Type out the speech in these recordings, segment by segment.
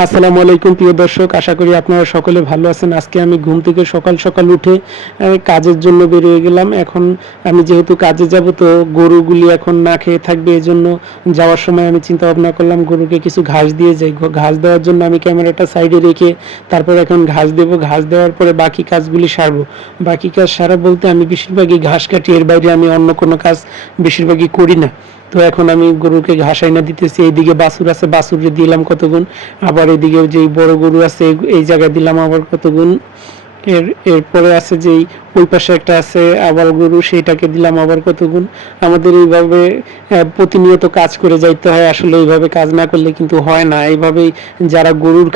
আসসালামু আলাইকুম, প্রিয় দর্শক। আশা করি আপনারা সকলে ভালো আছেন। আজকে আমি ঘুম থেকে সকাল সকাল উঠে কাজের জন্য বেরিয়ে গেলাম। এখন আমি যেহেতু কাজে যাব, তো গরুগুলি এখন না খেয়ে থাকবে এই জন্য যাওয়ার সময় আমি চিন্তা ভাবনা করলাম, গরুকে কিছু ঘাস দিয়ে যাই। ঘাস দেওয়ার জন্য আমি ক্যামেরাটা সাইডে রেখে তারপর এখন ঘাস দেবো। ঘাস দেওয়ার পরে বাকি কাজগুলি সারবো। বাকি কাজ সারা বলতে আমি বেশিরভাগই ঘাস কাটি, এর বাইরে আমি অন্য কোনো কাজ বেশিরভাগই করি না। তো এখন আমি গরুকে ঘাস আইনা দিতেছি। এইদিকে বাছুর আছে, বাছুরে দিলাম কতগুণ। আবার এদিকে যে বড় গরু আছে, এই- জায়গায় দিলাম আবার কত গুণ। এর, এরপরে আছে যে ওই পাশে একটা আছে, আবার গরু, সেইটাকে দিলাম আবার কতগুণ আমাদের এইভাবে প্রতিনিয়ত কাজ করে যাইতে হয়, আসলে এইভাবে কাজ না করলে কিন্তু হয় না। এইভাবেই যারা গরুর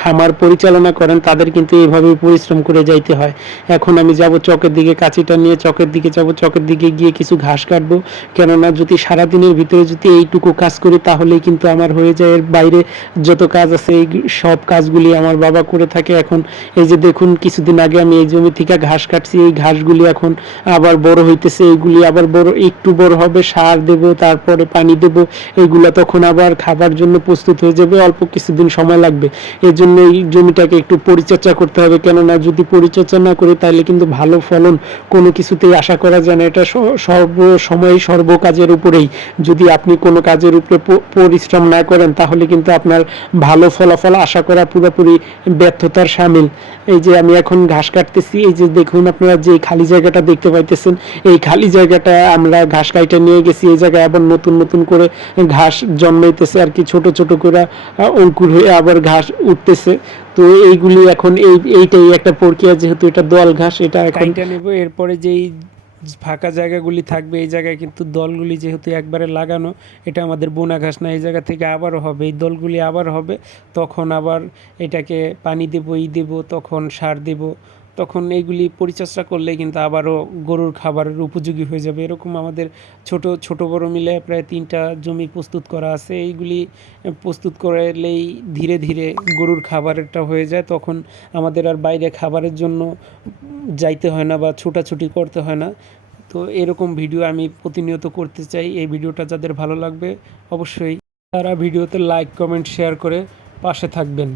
খামার পরিচালনা করেন, তাদের কিন্তু এইভাবেই পরিশ্রম করে যাইতে হয়। এখন আমি যাব চকের দিকে, কাঁচিটা নিয়ে চকের দিকে যাব, চকের দিকে গিয়ে কিছু ঘাস কাটবো। কেননা যদি সারাদিনের ভিতরে যদি এইটুকু কাজ করি, তাহলেই কিন্তু আমার হয়ে যায়। এর বাইরে যত কাজ আছে, এই সব কাজগুলি আমার বাবা করে থাকে। এখন এই যে দেখুন, কিছুদিন আগে আমি এই জমি থেকে ঘাস কাটছি, এই ঘাসগুলি এখন আবার বড় হইতেছে এইগুলি আবার বড়, একটু বড় হবে, সার দেব, তারপরে পানি দেব এইগুলা তখন আবার খাবার জন্য প্রস্তুত হয়ে যাবে, অল্প কিছুদিন সময় লাগবে। এই জন্য এই জমিটাকে একটু পরিচর্যা করতে হবে, কেননা যদি পরিচর্যা না করি তাহলে কিন্তু ভালো ফলন কোনো কিছুতেই আশা করা যায় না, এটা সর্ব সময় সর্ব কাজের উপরেই। যদি আপনি কোনো কাজের উপরে পরিশ্রম না করেন, তাহলে কিন্তু আপনার ভালো ফলাফল আশা করা পুরোপুরি ব্যর্থতার সামিল। এই যে আমি এখন ঘাস কাটতেছি, এই যে দেখুন আপনারা যে খালি জায়গাটা দেখতে পাইতেছেন, এই খালি জায়গাটা আমরা ঘাস কাইটা নিয়ে গেছি, এই জায়গায় আবার নতুন নতুন করে ঘাস জন্মাইতেছে আর কি, ছোট ছোট করে অঙ্কুর হয়ে আবার ঘাস উঠতেছে। তো এইগুলি এখন এই, এইটাই একটা প্রক্রিয়া, যেহেতু এটা দল ঘাস, এটা নেব, এরপরে যেই ফাঁকা জায়গাগুলি থাকবে, এই জায়গায় কিন্তু দলগুলি যেহেতু একবারে লাগানো, এটা আমাদের বোনা ঘাস না, এই জায়গা থেকে আবারও হবে, এই দলগুলি আবার হবে, তখন আবার এটাকে পানি দেবো, ই দেবো, তখন সার দেব তখন এইগুলি পরিচর্যা করলে কিন্তু আবারও গরুর খাবারের উপযোগী হয়ে যাবে। এরকম আমাদের ছোট ছোট বড় মিলে প্রায় তিনটা জমি প্রস্তুত করা আছে। এইগুলি প্রস্তুত করলেই ধীরে ধীরে গরুর খাবারেরটা হয়ে যায়। তখন আমাদের আর বাইরে খাবারের জন্য যাইতে হয় না বা ছোটাছুটি করতে হয় না। তো এরকম ভিডিও আমি প্রতিনিয়ত করতে চাই। এই ভিডিওটা যাদের ভালো লাগবে অবশ্যই তারা ভিডিওতে লাইক কমেন্ট শেয়ার করে পাশে থাকবেন।